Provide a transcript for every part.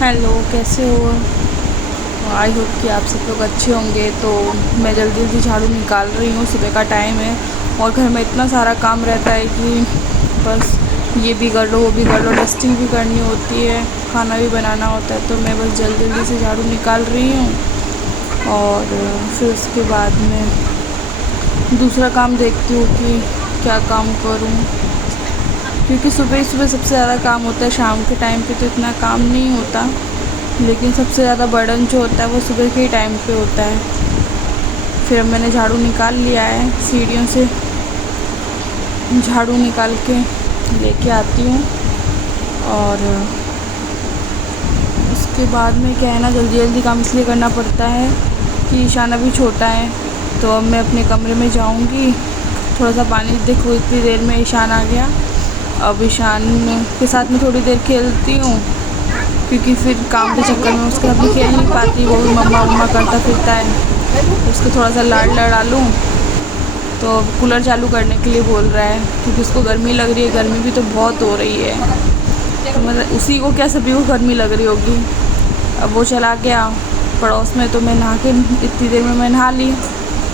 Hello, कैसे हो? I hope कि आप सब लोग अच्छे होंगे। तो मैं जल्दी जल्दी झाड़ू निकाल रही हूँ, सुबह का टाइम है और घर में इतना सारा काम रहता है कि बस ये भी कर लो वो भी कर लो, डस्टिंग भी करनी होती है, खाना भी बनाना होता है। तो मैं बस जल्दी जल्दी से झाड़ू निकाल रही हूँ और फिर उसके बाद में दूसरा काम देखती हूँ कि क्या काम करूँ, क्योंकि सुबह ही सुबह सबसे ज़्यादा काम होता है। शाम के टाइम पे तो इतना काम नहीं होता, लेकिन सबसे ज़्यादा बर्डन जो होता है वो सुबह के ही टाइम पे होता है। फिर अब मैंने झाड़ू निकाल लिया है, सीढ़ियों से झाड़ू निकाल के लेके आती हूँ और उसके बाद में क्या है ना, जल्दी जल्दी काम इसलिए करना पड़ता है कि ईशान अभी छोटा है। तो अब मैं अपने कमरे में जाऊँगी, थोड़ा सा पानी देखो, इतनी देर में ईशान आ गया। अब ईशान के साथ में थोड़ी देर खेलती हूँ, क्योंकि फिर काम के चक्कर में उसके साथ में खेल नहीं पाती, वो भी मम्मा मम्मा करता फिरता है। उसको थोड़ा सा लाड लड़ा लूँ तो अब कूलर चालू करने के लिए बोल रहा है, क्योंकि उसको गर्मी लग रही है। गर्मी भी तो बहुत हो रही है, तो मतलब उसी को क्या सभी को गर्मी लग रही होगी। अब वो चला गया पड़ोस में, तो मैं नहा के इतनी देर में मैं नहा ली।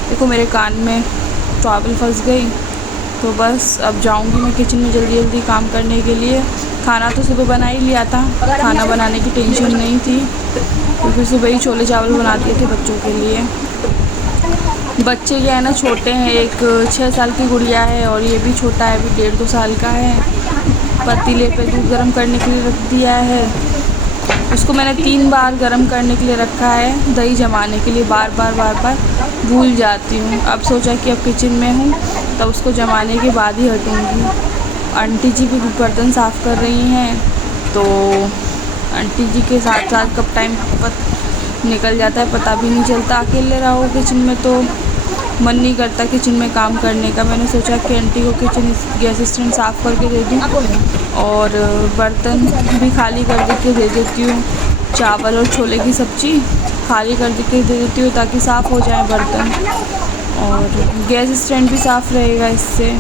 देखो मेरे कान में टॉवल फंस गई। तो बस अब जाऊंगी मैं किचन में जल्दी जल्दी काम करने के लिए। खाना तो सुबह बना ही लिया था, खाना बनाने की टेंशन नहीं थी, क्योंकि सुबह ही छोले चावल बना दिए थे बच्चों के लिए। बच्चे क्या है ना, छोटे हैं, एक 6 साल की गुड़िया है और ये भी छोटा है, अभी 1.5-2 साल का है। पतीले पे दूध गर्म करने के लिए रख दिया है। उसको मैंने 3 बार गर्म करने के लिए रखा है, दही जमाने के लिए। बार बार भूल जाती हूँ। अब सोचा कि अब किचन में हूँ तब उसको जमाने के बाद ही हटूँगी। आंटी जी भी बर्तन साफ़ कर रही हैं, तो आंटी जी के साथ साथ कब टाइम निकल जाता है पता भी नहीं चलता। अकेले रहो किचन में तो मन नहीं करता किचन में काम करने का। मैंने सोचा कि आंटी को किचन गैस स्टैंड साफ़ करके दे दूँ और बर्तन भी खाली कर दे के दे देती हूँ। चावल और छोले की सब्ज़ी खाली कर के दे देती हूँ ताकि साफ़ हो जाए बर्तन, और गैस स्टैंड भी साफ़ रहेगा इससे।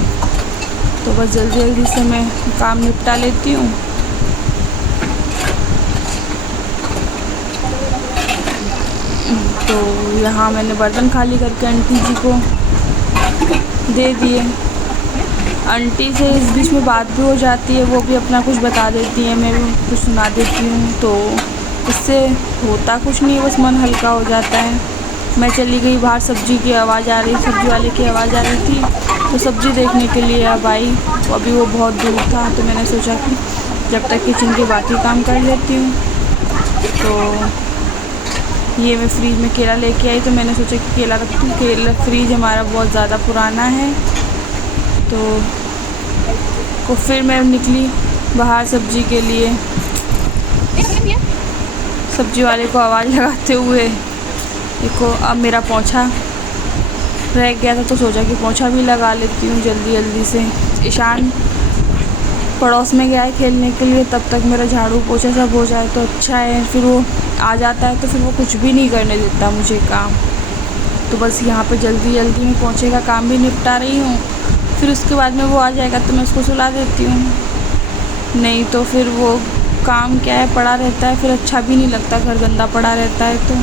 तो बस जल्दी जल्दी से मैं काम निपटा लेती हूँ। तो यहाँ मैंने बर्तन खाली करके आंटी जी को दे दिए। आंटी से इस बीच में बात भी हो जाती है, वो भी अपना कुछ बता देती है, मैं भी कुछ सुना देती हूँ। तो इससे होता कुछ नहीं है, बस मन हल्का हो जाता है। मैं चली गई बाहर, सब्ज़ी की आवाज़ आ रही, सब्ज़ी वाले की आवाज़ आ रही थी, तो सब्ज़ी देखने के लिए अब आई। तो अभी वो बहुत दूर था, तो मैंने सोचा कि जब तक किचन के बाकी काम कर लेती हूँ। तो ये मैं फ्रीज में केला लेके आई, तो मैंने सोचा कि केला रख दूँ। केला फ्रीज हमारा बहुत ज़्यादा पुराना है। तो फिर मैं निकली बाहर सब्ज़ी के लिए, सब्ज़ी वाले को आवाज़ लगाते हुए। देखो अब मेरा पोंछा रह गया था, तो सोचा कि पोंछा भी लगा लेती हूँ जल्दी जल्दी से। ईशान पड़ोस में गया है खेलने के लिए, तब तक मेरा झाड़ू पोछा सब हो जाए तो अच्छा है। फिर वो आ जाता है तो फिर वो कुछ भी नहीं करने देता मुझे काम। तो बस यहाँ पे जल्दी जल्दी में पोंछे का काम भी निपटा रही हूँ। फिर उसके बाद में वो आ जाएगा तो मैं उसको सुला देती हूँ, नहीं तो फिर वो काम क्या है पड़ा रहता है, फिर अच्छा भी नहीं लगता, घर गंदा पड़ा रहता है। तो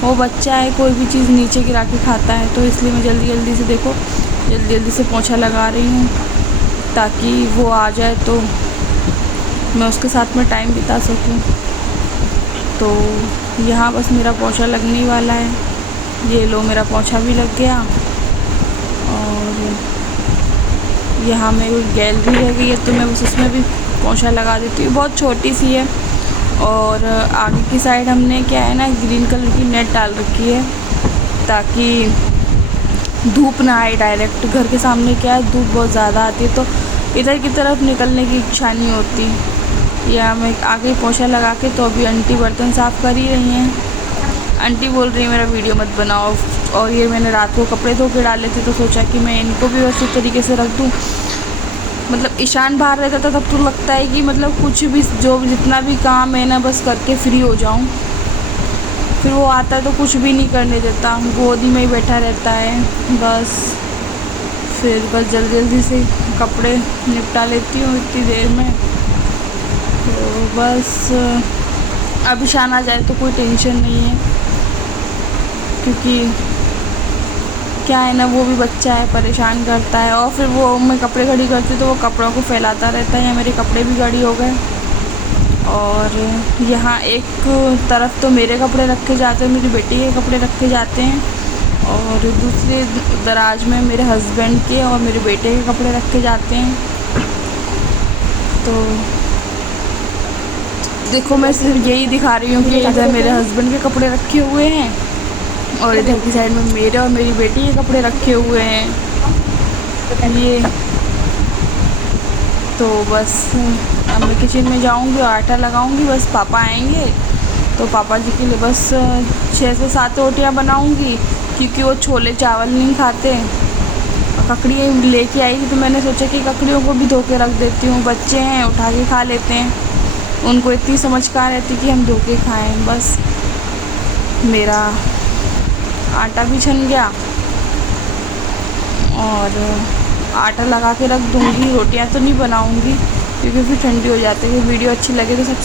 वो बच्चा है, कोई भी चीज़ नीचे गिरा के खाता है। तो इसलिए मैं जल्दी जल्दी से देखो जल्दी जल्दी से पोंछा लगा रही हूँ, ताकि वो आ जाए तो मैं उसके साथ में टाइम बिता सकूँ। तो यहाँ बस मेरा पोंछा लगने ही वाला है। ये लो मेरा पोंछा भी लग गया। और यहाँ में कोई गैलरी रह गई है, तो मैं बस उसमें भी पोंछा लगा देती हूँ। बहुत छोटी सी है, और आगे की साइड हमने क्या है ना, ग्रीन कलर की नेट डाल रखी है, ताकि धूप ना आए डायरेक्ट। घर के सामने क्या है, धूप बहुत ज़्यादा आती है, तो इधर की तरफ निकलने की इच्छा नहीं होती। या मैं आगे पोंछा लगा के, तो अभी आंटी बर्तन साफ़ कर ही रही हैं। आंटी बोल रही है मेरा वीडियो मत बनाओ। और ये मैंने रात को कपड़े धो के डाले थे, तो सोचा कि मैं इनको भी उसी तरीके से रख दूँ। मतलब ईशान बाहर रहता था तब तो लगता है कि मतलब कुछ भी, जो जितना भी काम है ना, बस करके फ्री हो जाऊँ। फिर वो आता है तो कुछ भी नहीं करने देता, गोदी में ही बैठा रहता है बस। फिर बस जल्दी जल्दी से कपड़े निपटा लेती हूँ इतनी देर में। तो बस अब ईशान आ जाए तो कोई टेंशन नहीं है, क्योंकि क्या है ना, वो भी बच्चा है, परेशान करता है। और फिर वो मैं कपड़े खड़ी करती तो वो कपड़ों को फैलाता रहता है, या मेरे कपड़े भी गड़ी हो गए। और यहाँ एक तरफ तो मेरे कपड़े रखे जाते हैं, मेरी बेटी के कपड़े रखे जाते हैं, और दूसरे दराज में मेरे हस्बैंड के और मेरे बेटे के कपड़े रखे जाते हैं। तो देखो, मैं सिर्फ यही दिखा रही हूँ कि इधर मेरे हस्बैंड के कपड़े रखे हुए हैं और इधर की साइड में मेरे और मेरी बेटी के कपड़े रखे हुए हैं। ये तो बस अब मैं किचन में जाऊँगी और आटा लगाऊँगी। बस पापा आएंगे तो पापा जी के लिए बस 6 से 7 रोटियाँ बनाऊँगी, क्योंकि वो छोले चावल नहीं खाते। और ककड़ी लेके आई थी तो मैंने सोचा कि ककड़ियों को भी धो के रख देती हूँ, बच्चे हैं उठा के खा लेते हैं। उनको इतनी समझ कहाँ रहती कि हम धो के खाएँ। बस मेरा आटा भी छन गया और आटा लगा के रख दूँगी। रोटियां तो नहीं बनाऊँगी क्योंकि फिर ठंडी हो जाती है। वीडियो अच्छी लगे तो सब्सक्राइब